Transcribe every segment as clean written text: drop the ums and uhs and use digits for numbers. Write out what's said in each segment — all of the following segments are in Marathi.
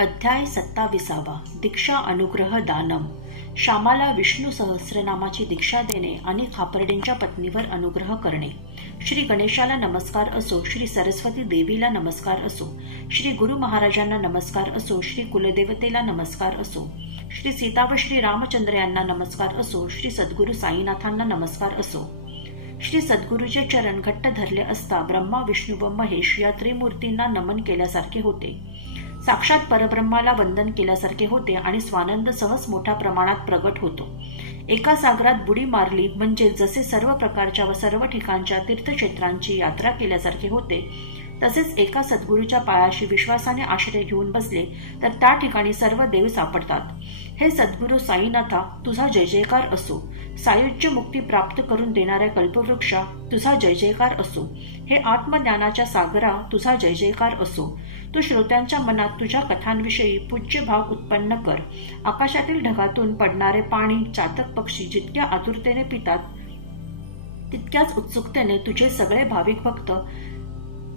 अध्याय 27. दीक्षा अनुग्रह दानम. श्यामाला विष्णू सहस्रनामाची दीक्षा देणे आणि खापर्डेंच्या पत्नीवर अनुग्रह करणे. श्री गणेशाला नमस्कार असो, श्री सरस्वती देवीला नमस्कार असो, श्री गुरु महाराजांना नमस्कार असो, श्री कुलदेवतेला नमस्कार असो, श्री सीता व श्री रामचंद्र यांना नमस्कार असो, श्री सद्गुरु साईनाथांना नमस्कार असो. श्री सद्गुरूचे चरण घट्ट धरले असता ब्रह्मा, विष्णू व महेश या त्रिमूर्तींना नमन केल्यासारखे होते. साक्षात परब्रह्माला वंदन केल्यासारखे होते आणि स्वानंद सहज मोठ्या प्रमाणात प्रगट होतो. एका सागरात बुडी मारली म्हणजे जसे सर्व प्रकारच्या व सर्व ठिकाणच्या तीर्थक्षेत्रांची यात्रा केल्यासारखे होते, तसेच एका सद्गुरूच्या पायाशी विश्वासाने आश्रय घेऊन बसले तर त्या ठिकाणी सर्व देव सापडतात. हे सद्गुरू साईनाथा, तुझा जय जयकार असो. सायुज्य मुक्ती प्राप्त करून देणाऱ्या कल्पवृक्षा, तुझा जय जयकार असो. हे आत्मज्ञानाच्या सागरा, तुझा जय जयकार असो. तू श्रोत्यांच्या मनात तुझ्या कथांविषयी पूज्य भाव उत्पन्न कर. आकाशातील ढगातून पडणारे पाणी चातक पक्षी जितक्या आतुरतेने पितात, तितक्याच उत्सुकतेने तुझे सगळे भाविक भक्त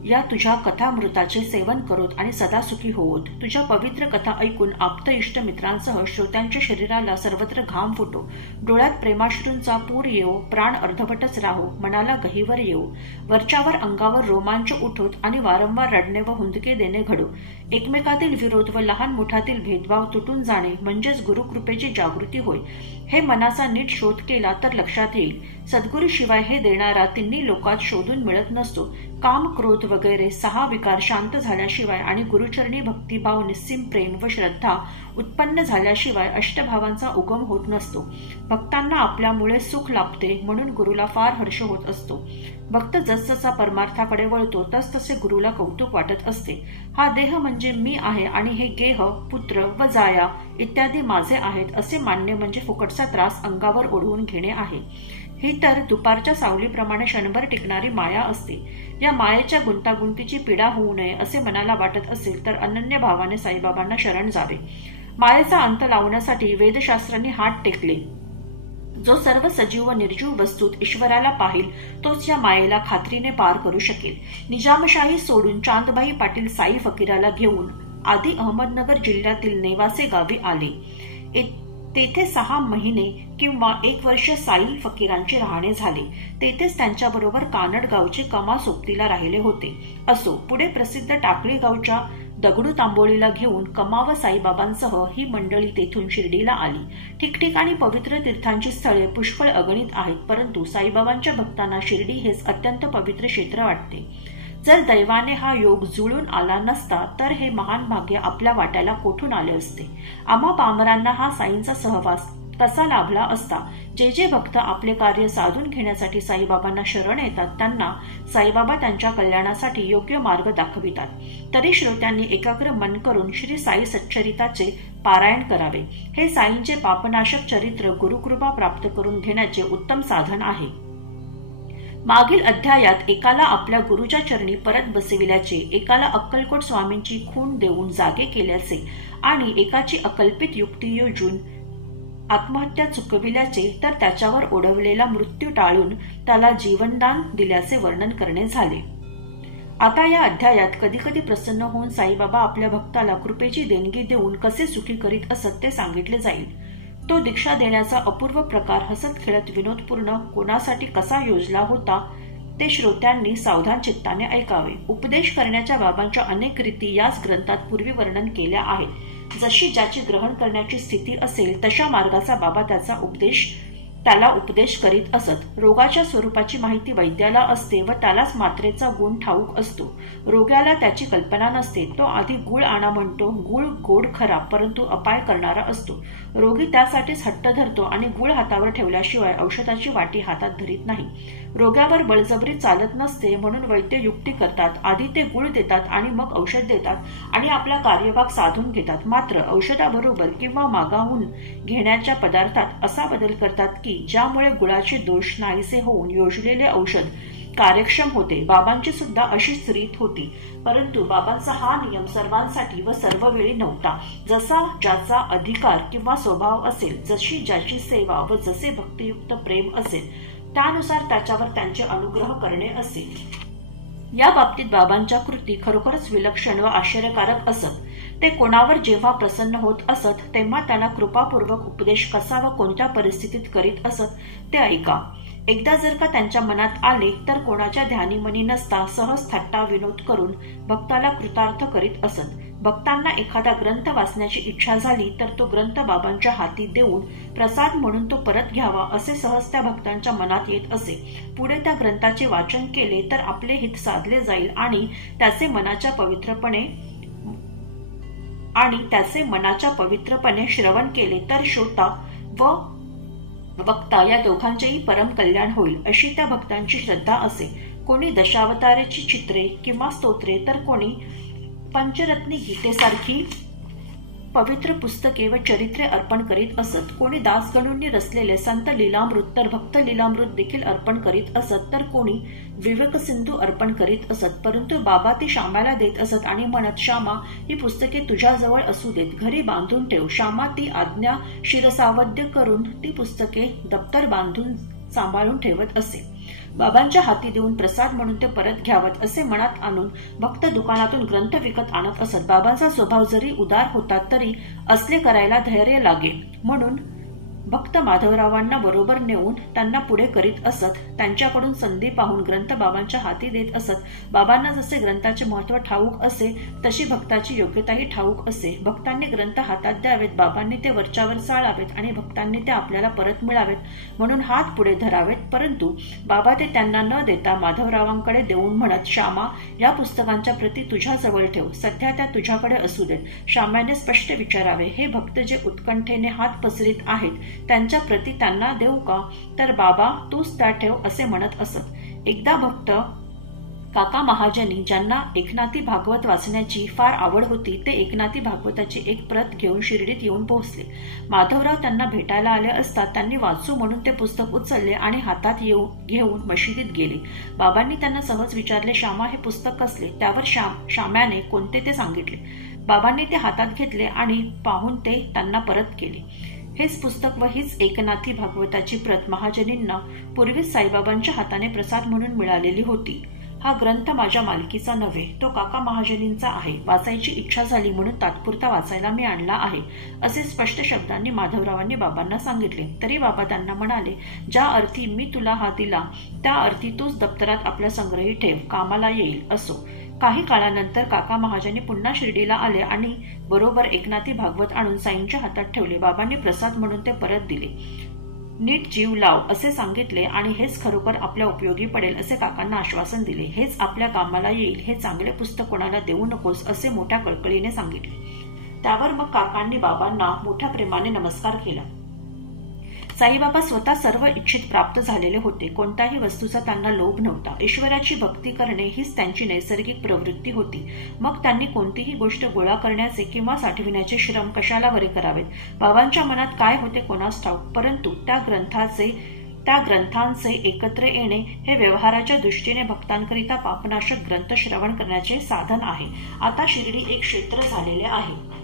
या तुझ्या कथामृताचे सेवन करोत आणि सदा सुखी होवोत. तुझ्या पवित्र कथा ऐकून आप्त इष्ट मित्रांसह श्रोत्यांच्या शरीराला सर्वत्र घाम फुटो, डोळ्यात प्रेमाश्रूंचा पूर येवो, प्राण अर्धवटच राहो, मनाला गहिवर येवो, वरच्यावर अंगावर रोमांच उठोत आणि वारंवार रडणे व हुंदके देणे घडो. एकमेकातील विरोध व लहान मोठ्यातील भेदभाव तुटून जाणे म्हणजेच गुरुकृपेची जागृती होय. हे मनाचा नीट शोध केला तर लक्षात येईल. सद्गुरूशिवाय हे देणारा तिन्ही लोकात शोधून मिळत नसतो. काम, क्रोध वगैरे 6 विकार शांत झाल्याशिवाय आणि गुरुचरणी भक्तिभाव, निस्सीम प्रेम व श्रद्धा उत्पन्न झाल्याशिवाय अष्टभावांचा उगम होत नसतो. भक्तांना आपल्यामुळे सुख लाभते म्हणून गुरुला फार हर्ष होत असतो. भक्त जसजसा परमार्थाकडे वळतो तसतसे गुरुला कौतुक वाटत असते. हा देह म्हणजे मी आहे आणि हे गेह, पुत्र व जाया इत्यादी माझे आहेत असे मानणे म्हणजे फुकटचा त्रास अंगावर ओढवून घेणे आहे. ही तर दुपारच्या सावलीप्रमाणे क्षणभर टिकणारी माया असते. या मायेच्या गुंतागुंतीची पीडा होऊ नये असे मनाला वाटत असेल तर अनन्य भावाने साईबाबांना शरण जावे. मायेचा अंत लावण्यासाठी वेदशास्त्रांनी हात टेकले. जो सर्व सजीव व निर्जीव वस्तूत ईश्वराला पाहिल तोच या मायेला खात्रीने पार करू शकेल. निजामशाही सोडून चांदबाई पाटील साई फकीराला घेऊन आधी अहमदनगर जिल्ह्यातील नेवासे गावी आले. तेथे 6 महिने किंवा 1 वर्ष साई फकीरांचे राहणे झाले. तेथेच त्यांच्याबरोबर कानड गावचे कमा सोबतीला राहिले होते. असो, पुढे प्रसिद्ध टाकळी गावच्या दगडू तांबोळीला घेऊन कमा व साईबाबांसह ही मंडळी तेथून शिर्डीला आली. ठिकठिकाणी पवित्र तीर्थांची स्थळे पुष्कळ अगणित आहेत, परंतु साईबाबांच्या भक्तांना शिर्डी हेच अत्यंत पवित्र क्षेत्र वाटते. जर दैवाने हा योग जुळून आला नसता तर हे महान भाग्य आपल्या वाट्याला कोठून आले असते. आम्हा पामरांना हा साईंचा सहवास कसा लाभला असता. जे जे भक्त आपले कार्य साधून घेण्यासाठी साईबाबांना शरण येतात त्यांना साईबाबा त्यांच्या कल्याणासाठी योग्य मार्ग दाखवितात. तरी श्रोत्यांनी एकाग्र मन करून श्री साई सच्चरिताचे पारायण करावे. हे साईंचे पापनाशक चरित्र गुरुकृपा प्राप्त करून घेण्याचे उत्तम साधन आहे. मागील अध्यायात एकाला आपल्या गुरुच्या चरणी परत बसविल्याचे, एकाला अक्कलकोट स्वामींची खूण देऊन जागे केल्याचे आणि एकाची अकल्पित युक्ती योजून आत्महत्या चुकविल्याचे तर त्याच्यावर ओढवलेला मृत्यू टाळून त्याला जीवनदान दिल्याचे वर्णन करणे झाले. आता या अध्यायात कधीकधी प्रसन्न होऊन साईबाबा आपल्या भक्ताला कृपेची देणगी देऊन कसे सुखी करीत असत ते सांगितले जाईल. तो दीक्षा देण्याचा अपूर्व प्रकार हसत खेळत विनोदपूर्ण कोणासाठी कसा योजला होता ते श्रोत्यांनी सावधान चित्ताने ऐकावे. उपदेश करण्याच्या बाबांच्या अनेक रीती याच ग्रंथात पूर्वी वर्णन केल्या आहेत. जशी ज्याची ग्रहण करण्याची स्थिती असेल तशा मार्गाचा बाबा त्याला उपदेश करीत असत. रोगाच्या स्वरूपाची माहिती वैद्याला असते व त्यालाच मात्रेचा गुण ठाऊक असतो. रोग्याला त्याची कल्पना नसते. तो आधी गुळ आणा म्हणतो. गुळ गोड खरा परंतु अपाय करणारा असतो. रोगी त्यासाठीच हट्ट धरतो आणि गुळ हातावर ठेवल्याशिवाय औषधाची वाटी हातात धरीत नाही. रोग्यावर बळजबरी चालत नसते म्हणून वैद्य युक्ती करतात. आधी ते गुळ देतात आणि मग औषध देतात आणि आपला कार्यभाग साधून घेतात. मात्र औषधाबरोबर किंवा मागाहून घेण्याच्या पदार्थात असा बदल करतात की ज्यामुळे गुळाचे दोष नाहीसे होऊन योजलेले औषध कार्यक्षम होते. बाबांची सुद्धा अशीच रीत होती, परंतु बाबांचा हा नियम सर्वांसाठी व सर्व वेळी नव्हता. जसा ज्याचा अधिकार किंवा स्वभाव असेल, जशी ज्याची सेवा व जसे भक्तियुक्त प्रेम असेल त्यानुसार त्याच्यावर त्यांचे अनुग्रह करणे असेल. या बाबतीत बाबांच्या कृती खरोखरच विलक्षण व आश्चर्यकारक असत. ते कोणावर जेव्हा प्रसन्न होत असत तेव्हा त्याला कृपापूर्वक उपदेश कसा व कोणत्या परिस्थितीत करीत असत ते ऐका. एकदा जर का त्यांच्या मनात आले तर कोणाच्या ध्यानीमनी नसता सहज थट्टा विनोद करून भक्ताला कृतार्थ करीत असत. भक्तांना एखादा ग्रंथ वाचण्याची इच्छा झाली तर तो ग्रंथ बाबांच्या हाती देऊन प्रसाद म्हणून तो परत घ्यावा असे सहज त्या भक्तांच्या मनात येत असे. पुढे त्या ग्रंथाचे वाचन केले तर आपले हित साधले जाईल आणि त्याचे मनाच्या पवित्रपणे श्रवण केले तर श्रोता व वक्ता या दोघांचेही परम कल्याण होईल अशी त्या भक्तांची श्रद्धा असे. कोणी दशावताराची चित्रे किंवा स्तोत्रे तर कोणी पंचरत्नी गीतेसारखी पवित्र पुस्तके व चरित्रे अर्पण करीत असत. कोणी दासगणूंनी रचलेले संत लीलामृत तर भक्त लीलामृत देखील अर्पण करीत असत, तर कोणी विवेक सिंधू अर्पण करीत असत. परंतु बाबा ती श्यामाला देत असत आणि म्हणत, श्यामा, ही पुस्तके तुझ्याजवळ असू देत, घरी बांधून ठेव. श्यामा ती आज्ञा शिरसावद्य करून ती पुस्तके दप्तर बांधून सांभाळून ठेवत असे. बाबांच्या हाती देऊन प्रसाद म्हणून ते परत घ्यावत असे मनात आणून भक्त दुकानातून ग्रंथ विकत आणत असत. बाबांचा स्वभाव जरी उदार होता तरी असले करायला धैर्य लागे म्हणून भक्त माधवरावांना बरोबर नेऊन त्यांना पुढे करीत असत. त्यांच्याकडून संधी पाहून ग्रंथ बाबांच्या हाती देत असत. बाबांना जसे ग्रंथाचे महत्त्व ठाऊक असे तशी भक्ताची योग्यताही ठाऊक असे. भक्तांनी ग्रंथ हातात द्यावेत, बाबांनी ते वरच्यावर चाळावेत आणि भक्तांनी ते आपल्याला परत मिळावेत म्हणून हात पुढे धरावेत. परंतु बाबा ते त्यांना न देता माधवरावांकडे देऊन म्हणत, श्यामा, या पुस्तकांच्या प्रती तुझ्याजवळ ठेव, सध्या त्या तुझ्याकडे असू देत. श्यामाने स्पष्ट विचारावे, हे भक्त जे उत्कंठेने हात पसरीत आहेत त्यांच्या प्रती त्यांना देऊ का? तर बाबा तूच त्या ठेव असे म्हणत असत. एकदा भक्त काका महाजनी, ज्यांना एकनाथी भागवत वाचण्याची फार आवड होती, ते एकनाथी भागवताची एक प्रत घेऊन शिर्डीत येऊन पोहोचले. माधवराव त्यांना भेटायला आले असता त्यांनी वाचू म्हणून ते पुस्तक उचलले आणि हातात घेऊन मशिदीत गेले. बाबांनी त्यांना सहज विचारले, श्यामा, हे पुस्तक कसले? त्यावर श्याम्याने कोणते ते सांगितले. बाबांनी ते हातात घेतले आणि पाहून ते त्यांना परत केले. हेच पुस्तक व हीच एकनाथी भागवताची प्रत महाजनींना पूर्वीच साईबाबांच्या हाताने प्रसाद म्हणून मिळालेली होती. हा ग्रंथ माझ्या मालकीचा नव्हे, तो काका महाजनींचा आहे. वाचायची इच्छा झाली म्हणून तात्पुरता वाचायला मी आणला आहे असे स्पष्ट शब्दांनी माधवरावांनी बाबांना सांगितले. तरी बाबा त्यांना म्हणाले, ज्या अर्थी मी तुला हा दिला त्या अर्थी तूच दप्तरात आपल्या संग्रही ठेव, कामाला येईल. असो. काही काळानंतर काका महाजनी पुन्हा शिर्डीला आले आणि बरोबर एकनाथी भागवत आणून साईंच्या हातात ठेवले. बाबांनी प्रसाद म्हणून ते परत दिले. नीट जीव लाव असे सांगितले आणि हेच खरोखर आपल्या उपयोगी पडेल असे काकांना आश्वासन दिले. हेच आपल्या कामाला येईल, हे चांगले पुस्तक कोणाला देऊ नकोस असे मोठ्या कळकळीने सांगितले. त्यावर मग काकांनी बाबांना मोठ्या प्रेमाने नमस्कार केला. साईबाबा स्वतः सर्व इच्छित प्राप्त झालेले होते. कोणत्याही वस्तूचा त्यांना लोभ नव्हता. ईश्वराची भक्ती करणे हीच त्यांची नैसर्गिक प्रवृत्ती होती. मग त्यांनी कोणतीही गोष्ट गोळा करण्याचे किंवा साठविण्याचे श्रम कशाला बरे करावेत? बाबांच्या मनात काय होते कोणास ठाऊक. परंतु त्या ग्रंथांचे एकत्र येणे हे व्यवहाराच्या दृष्टीने भक्तांकरिता पापनाशक ग्रंथ श्रवण करण्याचे साधन आहे. आता शिर्डी एक क्षेत्र झालेले आहे.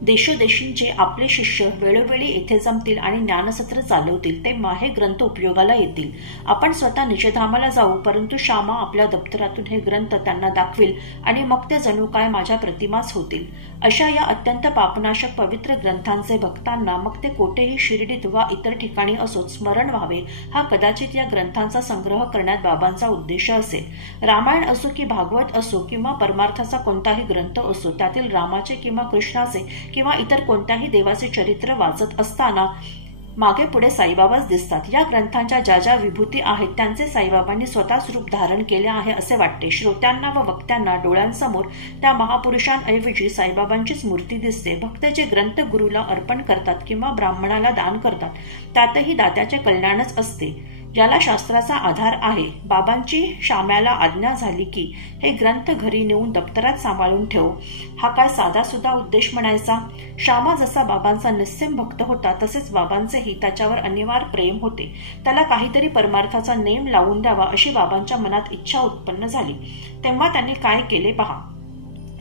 देशोदेशींचे आपले शिष्य वेळोवेळी येथे जमतील आणि ज्ञानसत्र चालवतील, तेव्हा हे ग्रंथ उपयोगाला येतील. आपण स्वतः निजधामाला जाऊ, परंतु श्यामा आपल्या दप्तरातून हे ग्रंथ त्यांना दाखविल आणि मग ते जणू काय माझ्या प्रतिमाच होतील. अशा या अत्यंत पापनाशक पवित्र ग्रंथांचे भक्तांना, मग ते कोठेही शिर्डीत वा इतर ठिकाणी असोत, स्मरण व्हावे हा कदाचित या ग्रंथांचा संग्रह करण्यात बाबांचा उद्देश असेल. रामायण असो की भागवत असो किंवा परमार्थाचा कोणताही ग्रंथ असो, त्यातील रामाचे किंवा कृष्णाचे किंवा इतर कोणत्याही देवाचे चरित्र वाचत असताना मागे पुढे साईबाबाच दिसतात. या ग्रंथांच्या ज्या ज्या विभूती आहेत त्यांचे साईबाबांनी स्वतःच रूप धारण केले आहे असे वाटते. श्रोत्यांना व वक्त्यांना डोळ्यांसमोर त्या महापुरुषांऐवजी साईबाबांचीच मूर्ती दिसते. भक्त जे ग्रंथ गुरुला अर्पण करतात किंवा ब्राह्मणाला दान करतात त्यातही दात्याचे कल्याणच असते, ज्याला शास्त्राचा आधार आहे. बाबांची श्याम्याला आज्ञा झाली की हे ग्रंथ घरी नेऊन दप्तरात सांभाळून ठेव. हा काय साधा सुद्धा उद्देश म्हणायचा? श्यामा जसा बाबांचा निस्सीम भक्त होता तसेच बाबांचेही त्याच्यावर अनिवार्य प्रेम होते. त्याला काहीतरी परमार्थाचा नेम लावून द्यावा अशी बाबांच्या मनात इच्छा उत्पन्न झाली. तेव्हा त्यांनी काय केले पहा.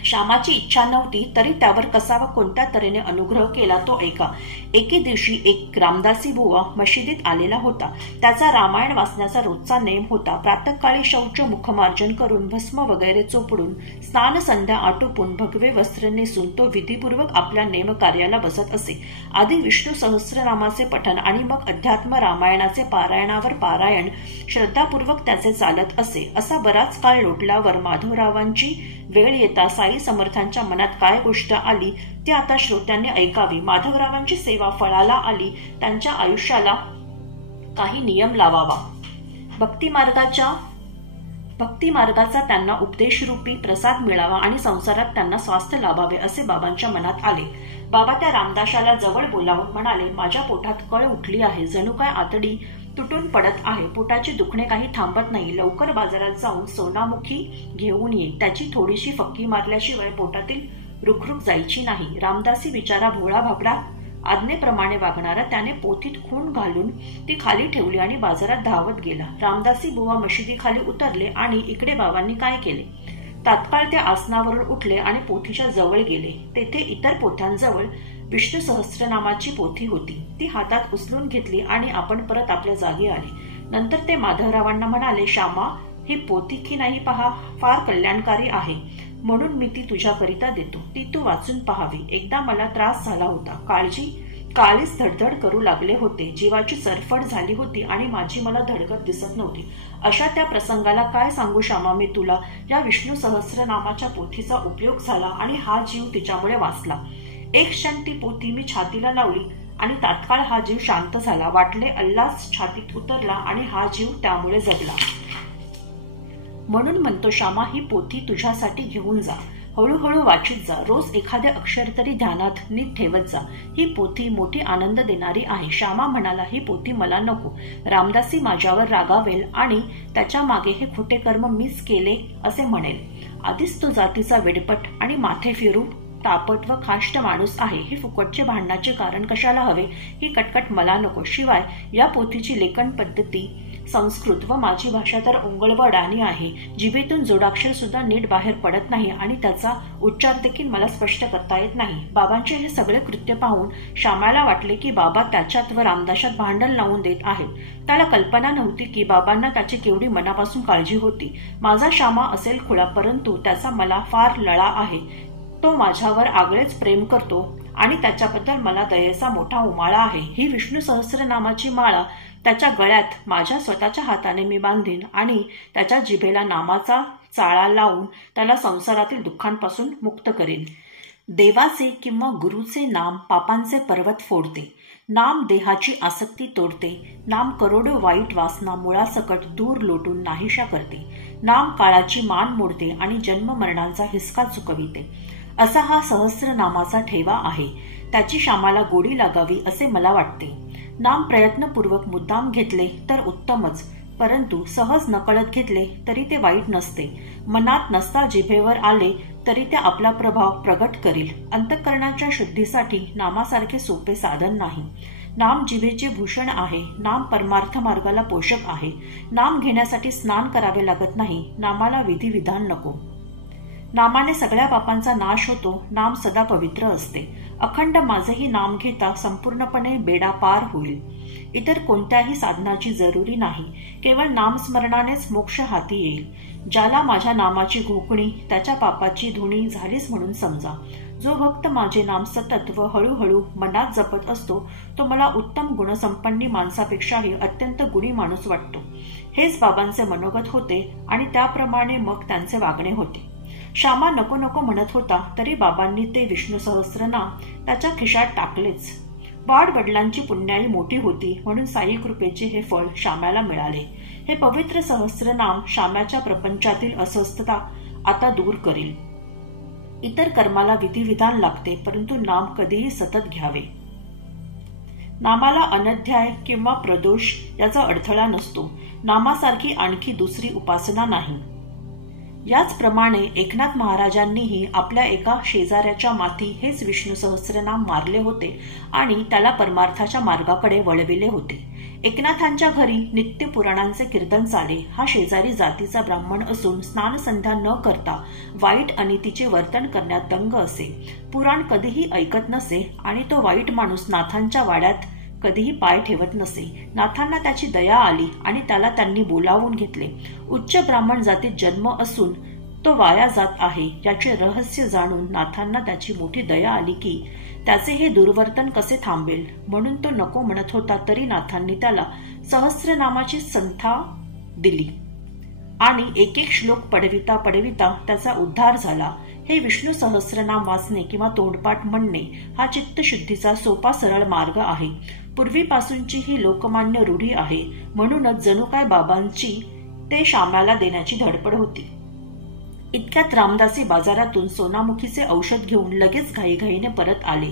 श्यामाची इच्छा नव्हती तरी त्यावर कसा व कोणत्या तऱ्हेने अनुग्रह केला तो ऐका. एके दिवशी एक रामदासी बुवा मशिदीत आलेला होता. त्याचा रामायण वाचण्याचा रोजचा नेम होता. प्रातःकाळी शौच मुखमार्जन करून भस्म वगैरे चोपडून स्नान संध्या आटोपून भगवे वस्त्र नेसून तो विधीपूर्वक आपल्या नेमकार्याला बसत असे. आधी विष्णू सहस्रनामाचे पठन आणि मग अध्यात्म रामायणाचे पारायणावर पारायण श्रद्धापूर्वक त्याचे चालत असे. असा बराच काळ लोटल्यावर माधवरावांची वेळ येता साई समर्थांच्या मनात काय गोष्ट आली ती आता श्रोत्यांनी ऐकावी. माधवरावांची सेवा फळाला आली. त्यांच्या आयुष्याला काही नियम लावावा. भक्तिमार्गाचा त्यांना उपदेशरूपी प्रसाद मिळावा आणि संसारात त्यांना स्वास्थ्य लाभावे असे बाबांच्या मनात आले. बाबा त्या रामदासाला जवळ बोलावून म्हणाले, माझ्या पोटात कळ उठली आहे. जणू काय आतडी तुटून पडत आहे. पोटाचे दुखणे काही थांबत नाही. लवकर बाजारात जाऊन सोनामुखी घेऊन ये. त्याची थोडीशी फक्की मारल्याशिवाय पोटातील रुखरुख जायची नाही. रामदासी बिचारा भोळा भाबडा आज्ञेप्रमाणे वागणारा त्याने पोथीत खूण घालून ती खाली ठेवली आणि बाजारात धावत गेला. रामदासी बुवा मशिदीखाली उतरले आणि इकडे बाबांनी काय केले? तात्काळ ते आसनावरून उठले आणि पोथीच्या जवळ गेले. तेथे इतर पोथ्यांजवळ विष्णू सहस्रनामाची पोथी होती. ती हातात उचलून घेतली आणि आपण परत आपल्या जागी आले. नंतर ते माधवरावांना म्हणाले, श्यामा, ही पोथी की नाही पहा, फार कल्याणकारी आहे, म्हणून मी ती तुझ्याकरिता देतो. ती तू वाचून पहावी. एकदा मला त्रास झाला होता. काळीच धडधड करू लागले होते. जीवाची चरफड झाली होती आणि माझी मला धडगत दिसत नव्हती. अशा त्या प्रसंगाला काय सांगू श्यामा मी तुला. या विष्णू सहस्रनामाच्या पोथीचा उपयोग झाला आणि हा जीव तिच्यामुळे वाचला. एक क्षण ती पोथी मी छातीला लावली आणि तात्काळ हा जीव शांत झाला. वाटले अल्लाच छातीत उतरला आणि हा जीव त्यामुळे जगला. म्हणून म्हणतो श्यामा, ही पोथी तुझ्यासाठी घेऊन जा. हळूहळू वाचित जा. रोज एखादे अक्षर तरी ध्यानात नीट ठेवत जा. ही पोथी मोठी आनंद देणारी आहे. श्यामा म्हणाला, ही पोथी मला नको. रामदासी माझ्यावर रागावेल आणि त्याच्या मागे हे खोटे कर्म मीच केले असे म्हणेल. आधीच तो जातीचा वेडपट आणि माथे फिरू तापट व खाष्ट माणूस आहे. हे फुकटचे भांडणाचे कारण कशाला हवे? ही कटकट मला नको. शिवाय या पोथीची लेखन पद्धती संस्कृत व माझी भाषा तर उंगळ व अडाणी आहे. जिभेतून जोडाक्षर सुद्धा नीट बाहेर पडत नाही आणि त्याचा उच्चार देखील मला स्पष्ट करता येत नाही. बाबांचे हे सगळे कृत्य पाहून श्यामाला वाटले की बाबा त्याच्यात व रामदासात भांडण लावून देत आहेत. त्याला कल्पना नव्हती की बाबांना त्याची केवढी मनापासून काळजी होती. माझा श्यामा असेल खुळा, परंतु त्याचा मला फार लळा आहे. तो माझ्यावर आगळेच प्रेम करतो आणि त्याच्याबद्दल मला दयेचा मोठा उमाळा आहे. ही विष्णू सहस्रनामाची माळा त्याच्या गळ्यात माझ्या स्वतःच्या हाताने मी बांधीन आणि त्याच्या जिभेला नामाचा चाळा लावून त्याला संसारातील दुःखांपासून मुक्त करीन. देवाचे किंवा गुरुचे नाम पापांचे पर्वत फोडते. नाम देहाची आसक्ती तोडते. नाम करोडो वाईट वासना मुळासकट दूर लोटून नाहीशा करते. नाम काळाची मान मोडते आणि जन्म मरणांचा हिसका चुकविते. असा हा सहस्रनामाचा ठेवा आहे. त्याची श्यामाला गोडी लागावी असे मला वाटते. नाम प्रयत्नपूर्वक मुद्दाम घेतले तर उत्तमच, परंतु सहज नकळत घेतले तरी ते वाईट नसते. मनात नसता जिभेवर आले तरी ते आपला प्रभाव प्रगट करील. अंतःकरणाच्या शुद्धीसाठी नामासारखे सोपे साधन नाही. नाम जिभेचे भूषण आहे. नाम परमार्थ मार्गाला पोषक आहे. नाम घेण्यासाठी स्नान करावे लागत नाही. नामाला विधिविधान नको. नामाने सगळ्या पापांचा नाश होतो. नाम सदा पवित्र असते. अखंड माझेही नाम घेता संपूर्णपणे बेडा पार होईल. इतर कोणत्याही साधनाची जरुरी नाही. केवळ नामस्मरणानेच मोक्ष हाती येईल. ज्याला माझ्या नामाची घोकणी त्याच्या पापाची धुणी झालीच म्हणून समजा. जो भक्त माझे नाम सतत व हळूहळू मनात जपत असतो तो मला उत्तम गुणसंपन्नी माणसापेक्षाही अत्यंत गुणी माणूस वाटतो. हेच बाबांचे मनोगत होते आणि त्याप्रमाणे मग त्यांचे वागणे होते. श्यामा नको नको म्हणत होता तरी बाबांनी ते विष्णू सहस्रनाम त्याच्या खिशात टाकलेच. वाडवडिलांची पुण्याई मोठी होती म्हणून साई कृपेचे हे फळ श्यामाला मिळाले. हे पवित्र सहस्रनाम श्यामाच्या प्रपंचातील अस्वस्थता आता दूर करेल. इतर कर्माला विधिविधान लागते, परंतु नाम कधीही सतत घ्यावे. नामाला अनध्याय किंवा प्रदोष याचा अडथळा नसतो. नामासारखी आणखी दुसरी उपासना नाही. याचप्रमाणे एकनाथ महाराजांनीही आपल्या एका शेजाऱ्याच्या माथी हेच विष्णू सहस्रनाम मारले होते आणि त्याला परमार्थाच्या मार्गाकडे वळविले होते. एकनाथांच्या घरी नित्य पुराणांचे कीर्तन चाले. हा शेजारी जातीचा ब्राह्मण असून स्नानसंध्या न करता वाईट अनितीचे वर्तन करण्यात दंग असे. पुराण कधीही ऐकत नसे आणि तो वाईट माणूस नाथांच्या वाड्यात कधीही पाय ठेवत नसे. नाथांना त्याची दया आली आणि त्याला त्यांनी बोलावून घेतले. उच्च ब्राह्मण जातीत जन्म असून तो वाया जात आहे याचे रहस्य जाणून नाथांना त्याची मोठी दया आली की त्याचे हे दुर्वर्तन कसे थांबेल म्हणून तो नको म्हणत होता, तरी नाथांनी त्याला सहस्रनामाची संथा दिली आणि एक एक श्लोक पडविता पडविता त्याचा उद्धार झाला. हे विष्णू सहस्रनाम वाचणे किंवा तोंडपाठ म्हणणे हा चित्तशुद्धीचा सोपा सरळ मार्ग आहे. पूर्वीपासूनची ही लोकमान्य रूढी आहे. म्हणूनच जणू काय बाबांची ते श्यामाला देण्याची धडपड होती. इतक्यात रामदासी बाजारातून सोनामुखीचे औषध घेऊन लगेच घाईघाईने परत आले.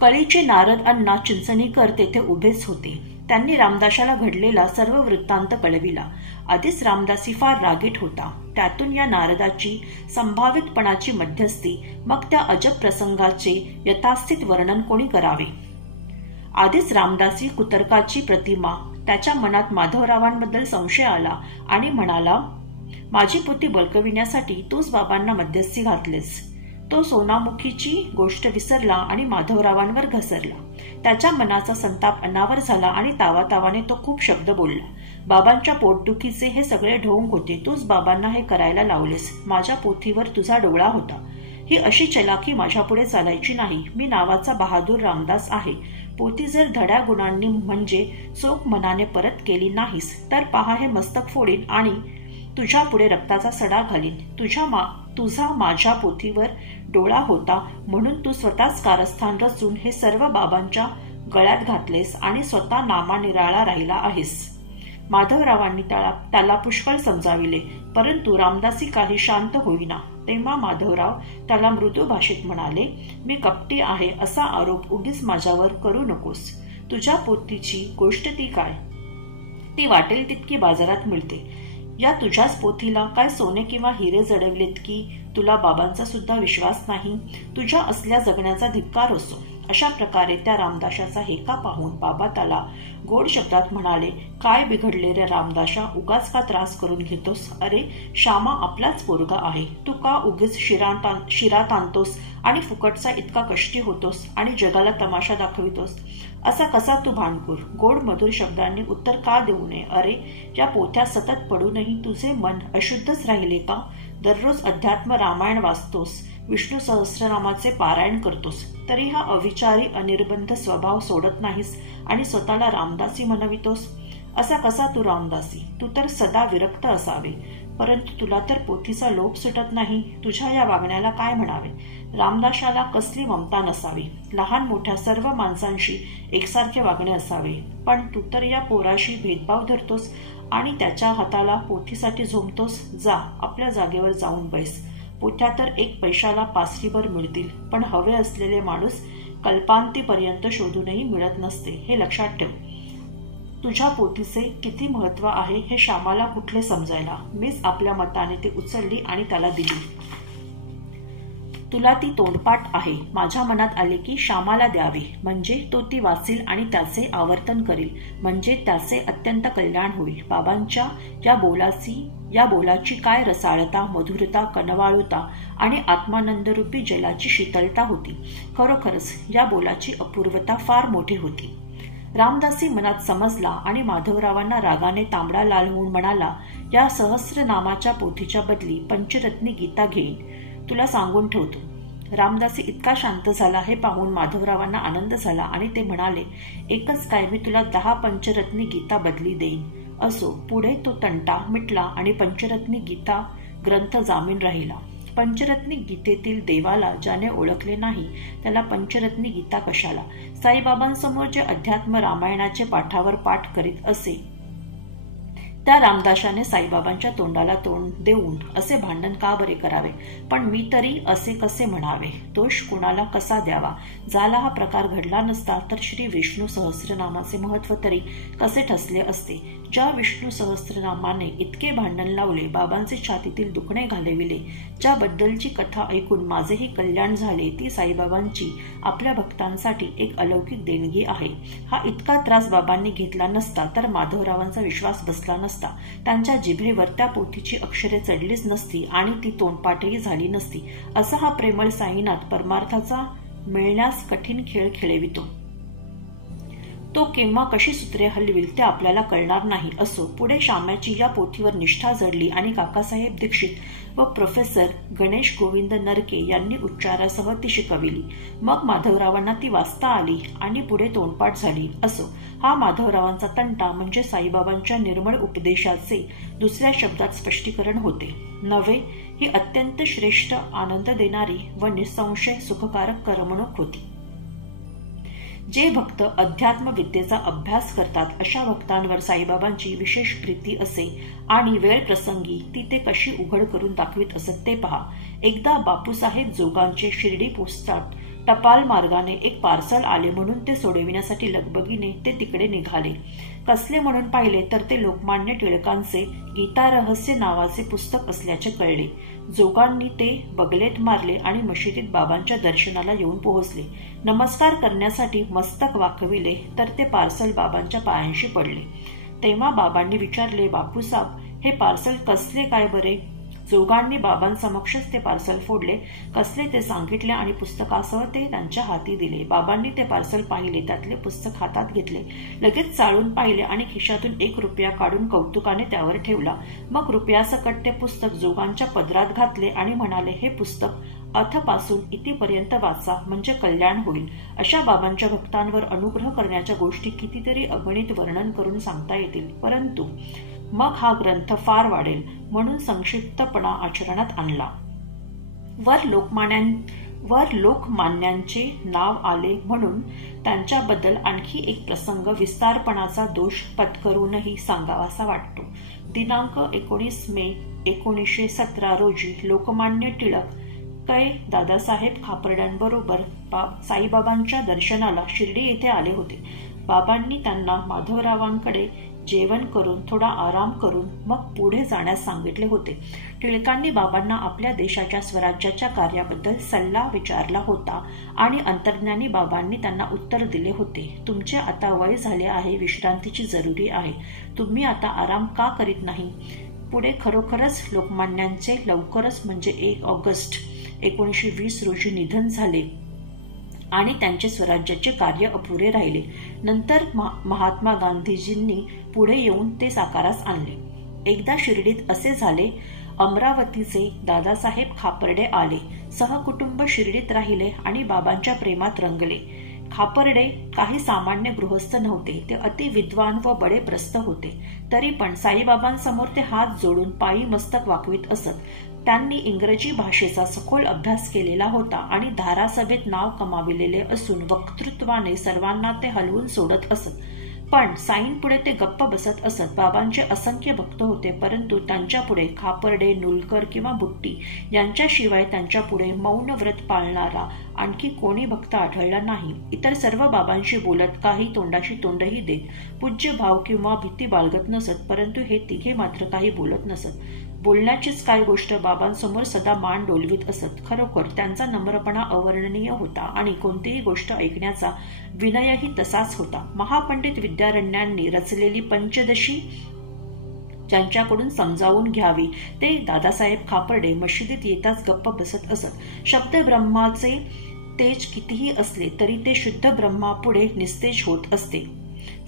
कळीचे नारद अण्णा चिंचणीकर तेथे उभेच होते. त्यांनी रामदासाला घडलेला सर्व वृत्तांत कळविला. आधीच रामदासी फार रागीट होता. त्यातून या नारदाची संभावितपणाची मध्यस्थी, मग त्या अजब प्रसंगाचे यथास्थित वर्णन कोणी करावे. आधीच रामदासी कुतर्काची प्रतिमा. त्याच्या मनात माधवरावांबद्दल संशय आला आणि म्हणाला, माझी पोती बळकविण्यासाठी तूच बाबांना मध्यस्थी घातलेस. तो सोनामुखीची गोष्ट विसरला आणि माधवरावांवर घसरला. त्याच्या मनाचा संताप अनावर झाला आणि तावातावाने तो खूप शब्द बोलला. बाबांच्या पोटदुखीचे हे सगळे ढोंग होते. तूच बाबांना हे करायला लावलेस. माझ्या पोथीवर तुझा डोळा होता. ही अशी चलाखी माझ्यापुढे चालायची नाही. मी नावाचा बहादूर रामदास आहे. पोथी जर धड्या गुणांनी म्हणजे चोख मनाने परत केली नाहीस तर पहा हे मस्तक फोडीन आणि तुझ्या पुढे रक्ताचा सडा घालीन. तुझा माझ्या पोथीवर डोळा होता म्हणून तू स्वतःच कारस्थान रचून हे सर्व बाबांच्या गळ्यात घातलेस आणि स्वतः नामानिराळा राहिला आहेस. माधवरावांनी त्याला पुष्कळ समजाविले, परंतु रामदासी काही शांत होईना. तेव्हा माधवराव त्याला मृदू भाषेत म्हणाले, मी कपटी आहे असा आरोप उगीच माझ्यावर करू नकोस. तुझ्या पोथीची गोष्ट ती काय? ती वाटेल तितकी बाजारात मिळते. या तुझ्याच पोथीला काय सोने किंवा हिरे जडवलेत की तुला बाबांचा सुद्धा विश्वास नाही? तुझ्या असल्या जगण्याचा धिक्कार असो. अशा प्रकारे त्या रामदासाचा हेका पाहून बाबा त्याला गोड शब्दात म्हणाले, काय बिघडले रे रामदासा, उगाच का त्रास करून घेतोस? अरे श्यामा आपलाच पोरगा आहे. तू का उगीच शिरात आणतोस आणि फुकटचा इतका कष्टी होतोस आणि जगाला तमाशा दाखवितोस? असा कसा तू भांडखोर? गोड मधुर शब्दांनी उत्तर का देऊ नये? अरे या पोथ्या सतत पडूनही तुझे मन अशुद्धच राहिले का? दररोज अध्यात्म रामायण वाचतोस, विष्णू सहस्रनामाचे पारायण करतोस, तरी हा अविचारी अनिर्बंध स्वभाव सोडत नाहीस आणि स्वतःला रामदासी म्हणवितोस. असा कसा तू रामदासी? तू तर सदा विरक्त असावे, परंतु तुला तर पोथीचा लोभ सुटत नाही. तुझ्या या वागण्याला काय म्हणावे? रामदासाला कसली ममता नसावी. लहान मोठ्या सर्व माणसांशी एकसारखे वागणे असावे. पण तू तर या पोराशी भेदभाव धरतोस आणि त्याच्या हाताला पोथीसाठी झोंबतोस. जा आपल्या जागेवर जाऊन बैस. पोथ्या तर एक पैशाला पासरीभर मिळतील, पण हवे असलेले माणूस कल्पांतीपर्यंत शोधूनही मिळत नसते, हे लक्षात ठेव. तुझ्या पोथीचे किती महत्व आहे हे श्यामाला कुठले समजायला? मीच आपल्या मताने ती उचलली आणि त्याला दिली. तुला ती तोंडपाठ आहे. माझ्या मनात आले की श्यामाला द्यावी, म्हणजे तो ती वाचेल आणि त्याचे आवर्तन करेल, म्हणजे त्याचे अत्यंत कल्याण होईल. बाबांच्या या बोलाची काय रसाळता, मधुरता, कनवाळुता आणि आत्मानंदरूपी जलाची शीतलता होती. खरोखरच या बोलाची अपूर्वता फार मोठी होती. रामदासी मनात समजला आणि माधवरावांना रागाने तांबडा लाल होऊन म्हणाला, या सहस्रनामाच्या पोथीच्या बदली पंचरत्नी गीता घेईन. तुला सांगून ठेवतो. रामदासी इतका शांत झाला हे पाहून माधवरावांना आनंद झाला आणि ते म्हणाले, एकच काय, मी तुला 10 पंचरत्नी गीता बदली देईन. असो. पुढे तो तंटा मिटला आणि पंचरत्नी गीता ग्रंथ जामीन राहिला. पंचरत्नी गीतेतील देवाला ज्याने ओळखले नाही त्याला पंचरत्नी गीता कशाला? साईबाबांसमोर जे अध्यात्म रामायणाचे पाठावर पाठ करीत असे त्या रामदासाने साईबाबांच्या तोंडाला तोंड देऊन असे भांडण का बरे करावे? पण मी तरी असे कसे म्हणावे? दोष कुणाला कसा द्यावा? झाला हा प्रकार घडला नसता तर श्री विष्णू सहस्रनामाचे महत्व तरी कसे ठसले असते? ज्या विष्णू सहस्त्रनामाने इतके भांडण लावले, बाबांचे छातीतील दुखणे घालविले, ज्याबद्दलची कथा ऐकून माझेही कल्याण झाले, ती साईबाबांची आपल्या भक्तांसाठी एक अलौकिक देणगी आहे. हा इतका त्रास बाबांनी घेतला नसता तर माधवरावांचा विश्वास बसला नसता. त्यांच्या जिभेवर त्या पोथीची अक्षरे चढलीच नसती आणि ती तोंडपाठही झाली नसती. असा हा प्रेमळ साईनाथ परमार्थाचा मिळण्यास कठीण खेळ खेळवितो. तो केव्हा कशी सूत्रे हलविल ते आपल्याला कळणार नाही. असो, पुढे श्यामाची या पोथीवर निष्ठा जडली आणि काकासाहेब दीक्षित व प्रोफेसर गणेश गोविंद नरके यांनी उच्चारासह ती शिकविली. मग माधवरावांना ती वाचता आली आणि पुढे तोंडपाठ झाली. असो, हा माधवरावांचा तंटा म्हणजे साईबाबांच्या निर्मळ उपदेशाचे दुसऱ्या शब्दात स्पष्टीकरण होते. नव्हे, ही अत्यंत श्रेष्ठ, आनंद देणारी व निसंशय सुखकारक करमणूक होती. जे भक्त अध्यात्म विद्येचा अभ्यास करतात अशा भक्तांवर साईबाबांची विशेष प्रीती असे आणि वेळ प्रसंगी ती ते कशी उघड करून दाखवित असत ते पहा. एकदा बापूसाहेब जोगांचे शिर्डी पोस्टात टपाल मार्गाने एक पार्सल आले म्हणून ते सोडविण्यासाठी लगबगीने ते तिकडे निघाले. कसले म्हणून पाहिले तर ते लोकमान्य टिळकांचे गीता रहस्य नावाचे पुस्तक असल्याचे कळले. जोगांनी ते बगलेत मारले आणि मशिदीत बाबांच्या दर्शनाला येऊन पोहोचले. नमस्कार करण्यासाठी मस्तक वाकविले तर ते पार्सल बाबांच्या पायांशी पडले. तेव्हा बाबांनी विचारले, बापूसाहेब, हे पार्सल कसले काय बरे? जोगांनी बाबांसमक्षच ते पार्सल फोडले, कसले ते सांगितले आणि पुस्तकासह ते त्यांच्या हाती दिले. बाबांनी ते पार्सल पाहिले, त्यातले पुस्तक हातात घेतले, लगेच चाळून पाहिले आणि खिशातून 1 रुपया काढून कौतुकाने त्यावर ठेवला. मग रुपयासकट ते पुस्तक जोगांच्या पदरात घातले आणि म्हणाले, हे पुस्तक अथपासून इतिपर्यंत वाचा म्हणजे कल्याण होईल. अशा बाबांच्या भक्तांवर अनुग्रह करण्याच्या गोष्टी कितीतरी अगणित वर्णन करून सांगता येतील, परंतु मग हा ग्रंथ फार वाढेल म्हणून संक्षिप्तपणा आचरणात आणला. वर लोकमान्यांचे नाव आले म्हणून त्यांच्याबद्दल आणखी एक प्रसंग विस्तारपणाचा दोष पत्करूनही सांगावासा वाटतो. दिनांक 19 मे 1917 रोजी लोकमान्य टिळक कै दादासाहेब खापर्ड्यांबरोबर साईबाबांच्या दर्शनाला शिर्डी येथे आले होते. बाबांनी त्यांना माधवरावांकडे जेवण करून थोडा आराम करून मग पुढे जाण्यास सांगितले होते. टिळकांनी बाबांना आपल्या देशाच्या स्वराज्याच्या कार्याबद्दल सल्ला विचारला होता आणि अंतर्ज्ञानी बाबांनी त्यांना उत्तर दिले होते, तुमचे आता वय झाले आहे, विश्रांतीची जरुरी आहे, तुम्ही आता आराम का करीत नाही? पुढे खरोखरच लोकमान्यांचे लवकरच म्हणजे 1 ऑगस्ट 1920 रोजी निधन झाले आणि त्यांचे स्वराज्याचे कार्य अपुरे राहिले. नंतर महात्मा गांधीजींनी पुढे येऊन ते साकारास आणले. एकदा शिर्डीत असे झाले, अमरावतीचे दादासाहेब खापर्डे आले. सहकुटुंब शिर्डीत राहिले आणि बाबांच्या प्रेमात रंगले. खापर्डे काही सामान्य गृहस्थ नव्हते, ते अति विद्वान व बडे प्रस्थ होते. तरी पण साईबाबांसमोर ते हात जोडून पायी मस्तक वाकवीत असत. त्यांनी इंग्रजी भाषेचा सखोल अभ्यास केलेला होता आणि धारासभेत नाव कमाविलेले असून वक्तृत्वाने सर्वांना ते हलवून सोडत असत. पण साईंपुढे ते गप्प बसत असत. बाबांचे असंख्य भक्त होते, परंतु त्यांच्यापुढे खापर्डे, नुलकर किंवा बुट्टी यांच्याशिवाय त्यांच्यापुढे मौन व्रत पाळणारा आणखी कोणी भक्त आढळला नाही. इतर सर्व बाबांशी बोलत, काही तोंडाशी तोंडही देत, पूज्य भाव किंवा भीती बाळगत नसत, परंतु हे तिघे मात्र काही बोलत नसत. बोलण्याचीच काय गोष्ट, बाबांसमोर सदा मान डोलवीत असत. खरोखर त्यांचा नम्रपणा अवर्णनीय होता आणि कोणतीही गोष्ट ऐकण्याचा विनयही तसाच होता. महापंडित विद्यारण्यांनी रचलेली पंचदशी ज्यांच्याकडून समजावून घ्यावी ते दादासाहेब खापर्डे मशिदीत येताच गप्प बसत असत. शब्द ब्रह्माचे तेज कितीही असले तरी ते शुद्ध ब्रह्मापुढे निस्तेज होत असते.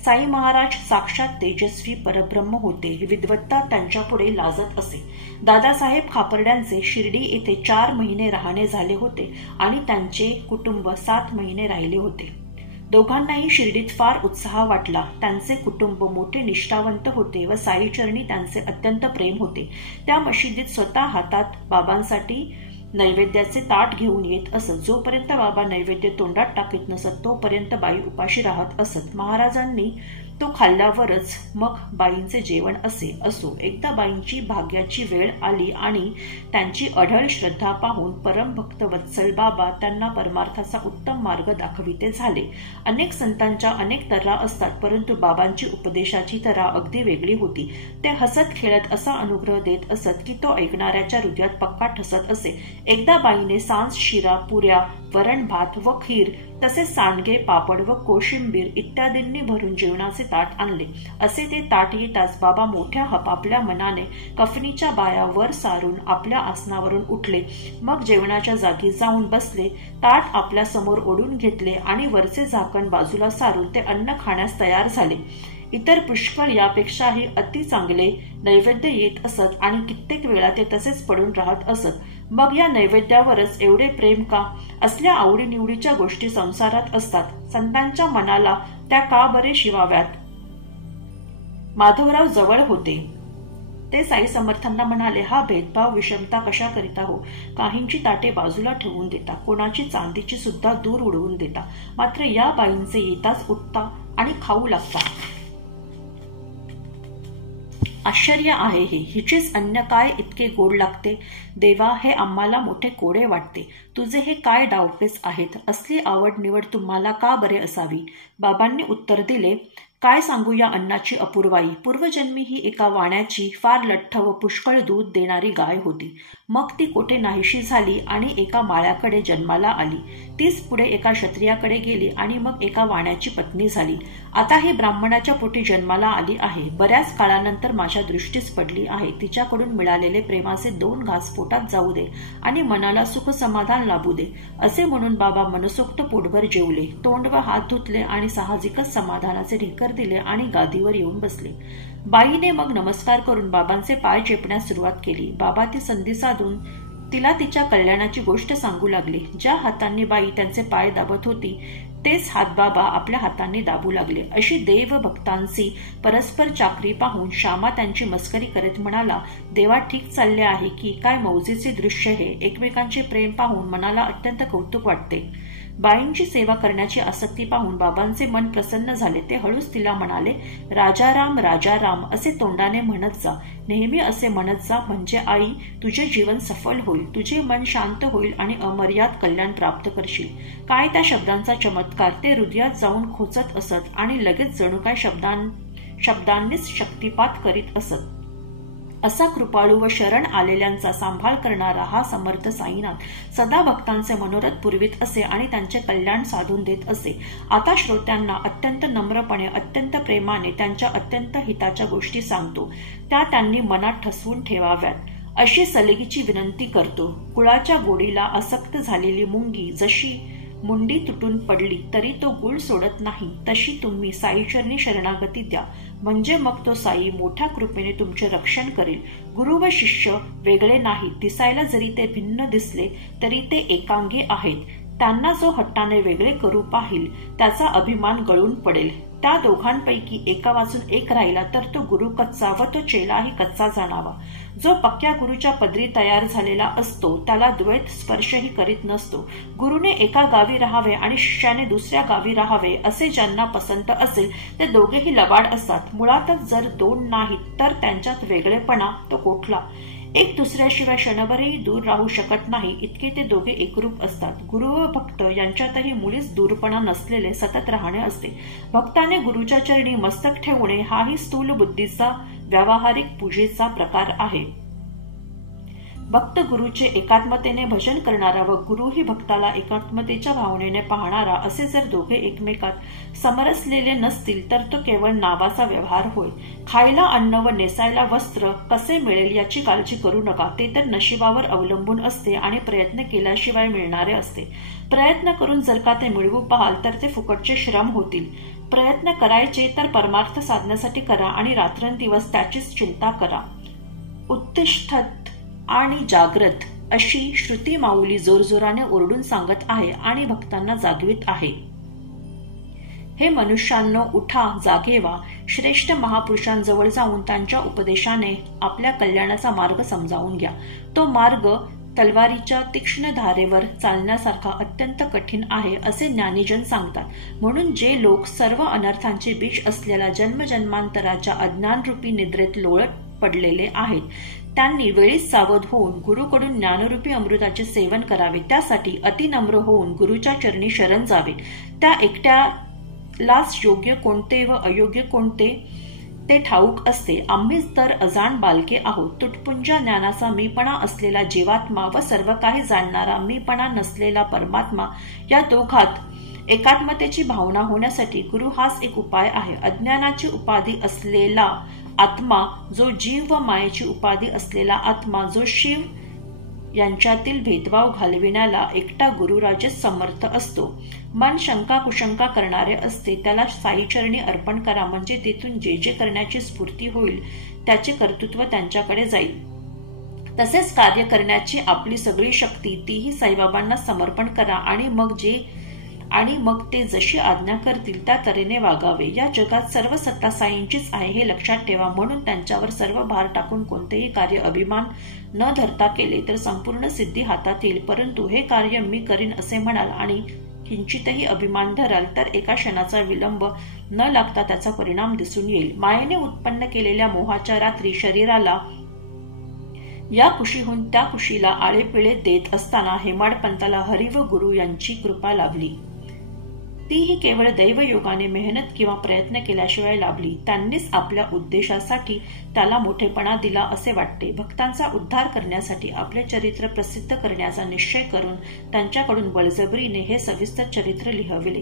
साई महाराज साक्षात तेजस्वी परब्रह्म होते. विद्वत्ता त्यांच्यापुढे लाजत असे. दादासाहेब खापर्ड्यांचे शिर्डी येथे 4 महिने राहणे झाले होते आणि त्यांचे कुटुंब 7 महिने राहिले होते. दोघांनाही शिर्डीत फार उत्साह वाटला. त्यांचे कुटुंब मोठे निष्ठावंत होते व साईचरणी त्यांचे अत्यंत प्रेम होते. त्या मशिदीत स्वतः हातात बाबांसाठी नैवेद्याचे ताट घेऊन येत असत. जोपर्यंत बाबा नैवेद्य तोंडात टाकीत नसत तोपर्यंत बाई उपाशी राहत असत. महाराजांनी तो खाल्ल्यावरच मग बाईंचे जेवण असे. असो, एकदा बाईंची भाग्याची वेळ आली आणि त्यांची अढळ श्रद्धा पाहून परमभक्त वत्सल बाबा त्यांना परमार्थाचा उत्तम मार्ग दाखविते झाले. अनेक संतांच्या अनेक तऱ्हा असतात, परंतु बाबांची उपदेशाची तऱ्हा अगदी वेगळी होती. ते हसत खेळत असा अनुग्रह देत असत की तो ऐकणाऱ्याच्या हृदयात पक्का ठसत असे. एकदा बाईने सांज, शिरा, पुऱ्या, वरण भात व खीर तसेच सांडगे, पापड व कोशिंबीर इत्यादींनी भरून जेवणाचे ताट आणले. असे ते ताट येताच बाबा मोठ्या हपापल्या मनाने कफनीच्या बाया वर सारून आपल्या आसनावरून उठले. मग जेवणाच्या जागी जाऊन बसले. ताट आपल्या समोर ओढून घेतले आणि वरचे झाकण बाजूला सारून ते अन्न खाण्यास तयार झाले. इतर पुष्कळ यापेक्षाही अति चांगले नैवेद्य येत असत आणि कित्येक वेळा ते तसेच पडून राहत असत. मग या नैवेद्यावरच एवढे प्रेम का? असल्या आवडीनिवडीच्या गोष्टी संसारात असतात. संतांच्या मनाला त्या का बरे शिवाव्यात? माधवराव जवळ होते. ते साई समर्थांना म्हणाले, हा भेदभाव विषमता कशा करिता हो? काहींची ताटे बाजूला ठेवून देता, कोणाची चांदीची सुद्धा दूर उडवून देता, मात्र या बाईंचे येताच उठता आणि खाऊ लागता. आश्चर्य आहे हे. हिचेच अन्न काय इतके गोड लागते? देवा, हे आम्हाला मोठे कोडे वाटते. तुझे हे काय डावपेच आहेत? असली आवड निवड तुम्हाला का बरे असावी? बाबांनी उत्तर दिले, काय सांगू या अन्नाची अपूर्वाई. पूर्वजन्मी ही एका वाण्याची फार लठ्ठ व पुष्कळ दूध देणारी गाय होती. मग ती कोठे नाहीशी झाली आणि एका माळ्याकडे जन्माला आली. तीच पुढे एका क्षत्रियाकडे गेली आणि मग एका वाण्याची पत्नी झाली. आता ही ब्राह्मणाच्या पोटी जन्माला आली आहे. बऱ्याच काळानंतर माझ्या दृष्टीस पडली आहे. तिच्याकडून मिळालेले प्रेमाचे 2 घास पोटात जाऊ दे आणि मनाला सुख समाधान लाभू दे, असे म्हणून बाबा मनसोक्त पोटभर जेवले, तोंड व हात धुतले आणि साहजिकच समाधानाचे ढेकर दिले आणि गादीवर येऊन बसले. बाईने मग नमस्कार करून बाबांचे पाय चेपण्यास सुरुवात केली. बाबा ती संधी साधून तिला तिच्या कल्याणाची गोष्ट सांगू लागले. ज्या हातांनी बाई त्यांचे पाय दाबत होती तेच हात बाबा आपल्या हातांनी दाबू लागले. अशी देव भक्तांची परस्पर चाकरी पाहून श्यामा त्यांची मस्करी करत म्हणाला, देवा, ठीक चालले आहे की काय मौजेचे दृश्य हे. एकमेकांचे प्रेम पाहून मनाला अत्यंत कौतुक वाटते. बाईंची सेवा करण्याची आसक्ती पाहून बाबांचे मन प्रसन्न झाले. ते हळूच तिला म्हणाले, राजाराम राजाराम असे तोंडाने म्हणत जा. नेहमी असे म्हणत जा, म्हणजे आई, तुझे जीवन सफल होईल, तुझे मन शांत होईल आणि अमर्याद कल्याण प्राप्त करशील. काय त्या शब्दांचा चमत्कार! ते हृदयात जाऊन खोचत असत आणि लगेच जणू काय शब्दांनीच शक्तिपात करीत असत. असा कृपाळू व शरण आलेल्यांचा सांभाळ करणारा हा समर्थ साईनाथ सदा भक्तांचे मनोरथ पुरवित असे आणि त्यांचे कल्याण साधून देत असे. आता श्रोत्यांना अत्यंत नम्रपणे, अत्यंत प्रेमाने त्यांच्या अत्यंत हिताच्या गोष्टी सांगतो. त्या त्यांनी मनात ठसवून ठेवाव्यात अशी सलगीची विनंती करतो. कुळाच्या गोडीला आसक्त झालेली मुंगी जशी मुंडी तुटून पडली तरी तो गुळ सोडत नाही, तशी तुम्ही साईचरणी शरणागती द्या, म्हणजे मग तो साई मोठ्या कृपेने तुमचे रक्षण करेल. गुरु व शिष्य वेगळे नाहीत. दिसायला जरी ते भिन्न दिसले तरी ते एकांगी आहेत. त्यांना जो हट्टाने वेगळे करू पाहिल त्याचा अभिमान गळून पडेल. त्या दोघांपैकी एका वाचून एक राहिला तर तो गुरु कच्चा व तो चेलाही कच्चा जाणावा. जो पक्क्या गुरुच्या पदरी तयार झालेला असतो त्याला द्वैत स्पर्शही करीत नसतो. गुरुने एका गावी राहावे आणि शिष्याने दुसऱ्या गावी राहावे असे ज्यांना पसंत असेल ते दोघेही लबाड असतात. मुळातच जर 2 नाहीत तर त्यांच्यात वेगळेपणा तो कोठला? एक दुसऱ्याशिवाय क्षणभरही दूर राहू शकत नाही इतके ते दोघे एकरूप असतात. गुरु व भक्त यांच्यातही मुळीच दूरपणा नसलेले सतत राहणे असते. भक्ताने गुरुच्या चरणी मस्तक ठेवणे हाही स्थूल बुद्धीचा व्यावहारिक पूजेचा प्रकार आहे. भक्त गुरुचे एकात्मतेने भजन करणारा व गुरुही भक्ताला एकात्मतेच्या भावनेने पाहणारा असे जर दोघे एकमेकात समरसलेले नसतील तर तो केवळ नावाचा व्यवहार होय. खायला अन्न व नेसायला वस्त्र कसे मिळेल याची काळजी करू नका. ते तर नशिबावर अवलंबून असते आणि प्रयत्न केल्याशिवाय मिळणारे असते. प्रयत्न करून जर का ते मिळवू पाहाल तर ते फुकटचे श्रम होतील. प्रयत्न करायचे तर परमार्थ साधण्यासाठी करा आणि रात्रंदिवस त्याचीच चिंता करा. उत्तिष्ठत आणि जाग्रत अशी श्रुती माऊली जोरजोराने ओरडून सांगत आहे आणि भक्तांना जागवित आहे. हे मनुष्यांनो, उठा, जागे व्हा. श्रेष्ठ महापुरुषांजवळ जाऊन त्यांच्या उपदेशाने आपल्या कल्याणाचा मार्ग समजावून घ्या. तो मार्ग तलवारीच्या तीक्ष्ण धारेवर चालण्यासारखा अत्यंत कठीण आहे असे ज्ञानीजन सांगतात. म्हणून जे लोक सर्व अनर्थांचे बीज असलेल्या जन्मजन्मांतराच्या अज्ञानरूपी निद्रेत लोळत पडलेले आहेत, त्यांनी वेळीच सावध होऊन गुरुकडून ज्ञानरूपी अमृताचे सेवन करावे. त्यासाठी अतिनम्र होऊन गुरुच्या चरणी शरण जावे. त्या एकट्यालाच योग्य कोणते व अयोग्य कोणते ते ठाऊक असते. आम्हीच तर अजाण बालके आहोत. तुटपुंज ज्ञानाचा मीपणा असलेला जीवात्मा व सर्व काही जाणणारा मीपणा नसलेला परमात्मा, या दोघात एकात्मतेची भावना होण्यासाठी गुरु हाच एक उपाय आहे. अज्ञानाची उपाधी असलेला आत्मा जो जीव व मायेची उपाधी असलेला आत्मा जो शिव यांच्यातील भेदभाव घालविण्याला एकटा गुरुराजच समर्थ असतो. मन शंका कुशंका करणारे असते, त्याला साईचरणी अर्पण करा, म्हणजे तेथून जे जे करण्याची स्फूर्ती होईल त्याचे कर्तृत्व त्यांच्याकडे जाईल. तसेच कार्य करण्याची आपली सगळी शक्ती तीही साईबाबांना समर्पण करा आणि मग ते जशी आज्ञा करतील त्या तऱ्हेने वागावे. या जगात सर्व सत्ता साईंचीच आहे हे लक्षात ठेवा. म्हणून त्यांच्यावर सर्व भार टाकून कोणतेही कार्य अभिमान न धरता केले तर संपूर्ण सिद्धी हातात येईल. परंतु हे कार्य मी करीन असे म्हणाल आणि किंचितही अभिमान धराल तर एका क्षणाचा विलंब न लागता त्याचा परिणाम दिसून येईल. मायेने उत्पन्न केलेल्या मोहाच्या रात्री शरीराला या कुशीहून त्या कुशीला आळेपिळे देत असताना हेमाडपंताला हरी व गुरु यांची कृपा लाभली. तीही केवळ दैवयोगाने मेहनत किंवा प्रयत्न केल्याशिवाय लाभली. त्यांनीच आपल्या उद्देशासाठी त्याला मोठेपणा दिला असे वाटते. भक्तांचा उद्धार करण्यासाठी आपले चरित्र प्रसिद्ध करण्याचा निश्चय करून त्यांच्याकडून बळजबरीने हे सविस्तर चरित्र लिहविले.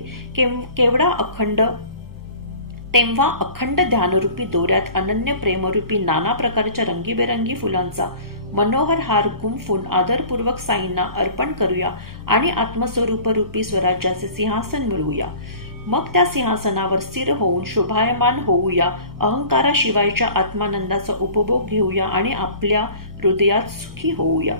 तेव्हा अखंड ध्यानरूपी दोऱ्यात अनन्य प्रेमरूपी नाना प्रकारच्या रंगीबेरंगी फुलांचा मनोहर हार गुंफून आदरपूर्वक साईंना अर्पण करूया आणि आत्मस्वरूपरूपी स्वराज्याचे सिंहासन मिळवूया. मग त्या सिंहासनावर स्थिर होऊन शोभायमान होऊया. अहंकाराशिवायच्या आत्मानंदाचा उपभोग घेऊया आणि आपल्या हृदयात सुखी होऊया.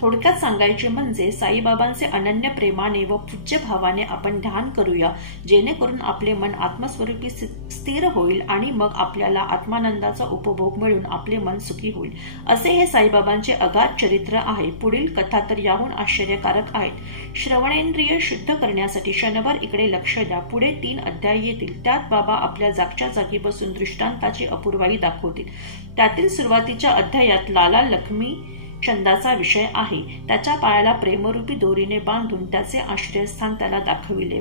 थोडक्यात सांगायचे म्हणजे साईबाबांचे अनन्य प्रेमाने व पूज्य भावाने आपण ध्यान करूया, जेणेकरून आपले मन आत्मस्वरूपी स्थिर होईल आणि मग आपल्याला आत्मानंदाचा उपभोग मिळून आपले मन सुखी होईल. असे हे साईबाबांचे अगाध चरित्र आहे. पुढील कथा तर याहून आश्चर्यकारक आहेत. श्रवणेंद्रिय शुद्ध करण्यासाठी क्षणभर इकडे लक्ष द्या. पुढे 3 अध्याय येतील. त्यात बाबा आपल्या जागच्या जागी बसून दृष्टांताची अपूर्वाई दाखवतील. त्यातील सुरुवातीच्या अध्यायात लाला लक्ष्मी छंदाचा विषय आहे. त्याच्या पायाला प्रेमरूपी दोरीने बांधून त्याचे आश्रयस्थान त्याला दाखविले.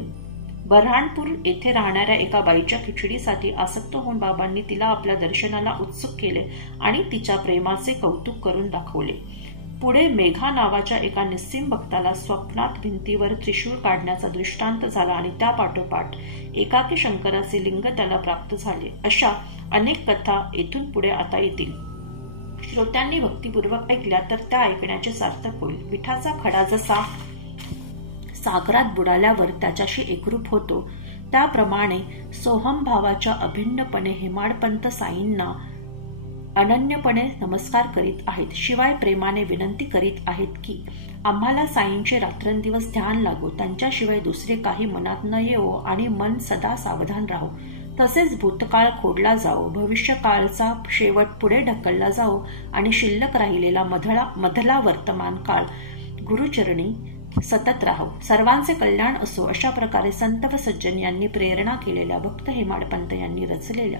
बऱ्हाणपूर येथे राहणाऱ्या एका बाईच्या खिचडीसाठी आसक्त होऊन बाबांनी तिला आपल्या दर्शनाला उत्सुक केले आणि तिच्या प्रेमाचे कौतुक करून दाखवले. पुढे मेघा नावाच्या एका निस्सीम भक्ताला स्वप्नात भिंतीवर त्रिशूळ काढण्याचा दृष्टांत झाला आणि त्या पाठोपाठ एकाकी शंकराचे लिंग त्याला प्राप्त झाले. अशा अनेक कथा येथून पुढे आता येतील. श्रोत्यांनी भक्तिपूर्वक ऐकल्या तर त्या ऐकण्याचे सार्थक होईल. मिठाचा खडा जसा सागरात बुडाल्यावर त्याच्याशी एकरूप होतो, त्याप्रमाणे सोहम भावाच्या अभिन्नपणे हेमाडपंत साईंना अनन्यपणे नमस्कार करीत आहेत. शिवाय प्रेमाने विनंती करीत आहेत की आम्हाला साईंचे रात्रंदिवस ध्यान लागो, त्यांच्याशिवाय दुसरे काही मनात न येवो आणि मन सदा सावधान राहो. तसेच भूतकाळ खोडला जाओ, भविष्यकाळचा शेवट पुढे ढकलला जाओ आणि शिल्लक राहिलेला मधला वर्तमान काळ गुरुचरणी सतत राहो. सर्वांचे कल्याण असो, अशा प्रकारे संत व सज्जन यांनी प्रेरणा केलेल्या भक्त हेमाडपंत यांनी रचलेल्या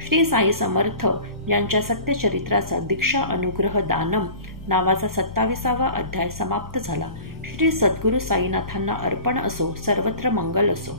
श्री साई समर्थ यांच्या सत्यचरित्राचा दीक्षा अनुग्रह दानम नावाचा 27वा अध्याय समाप्त झाला. श्री सद्गुरु साईनाथांना अर्पण असो. सर्वत्र मंगल असो.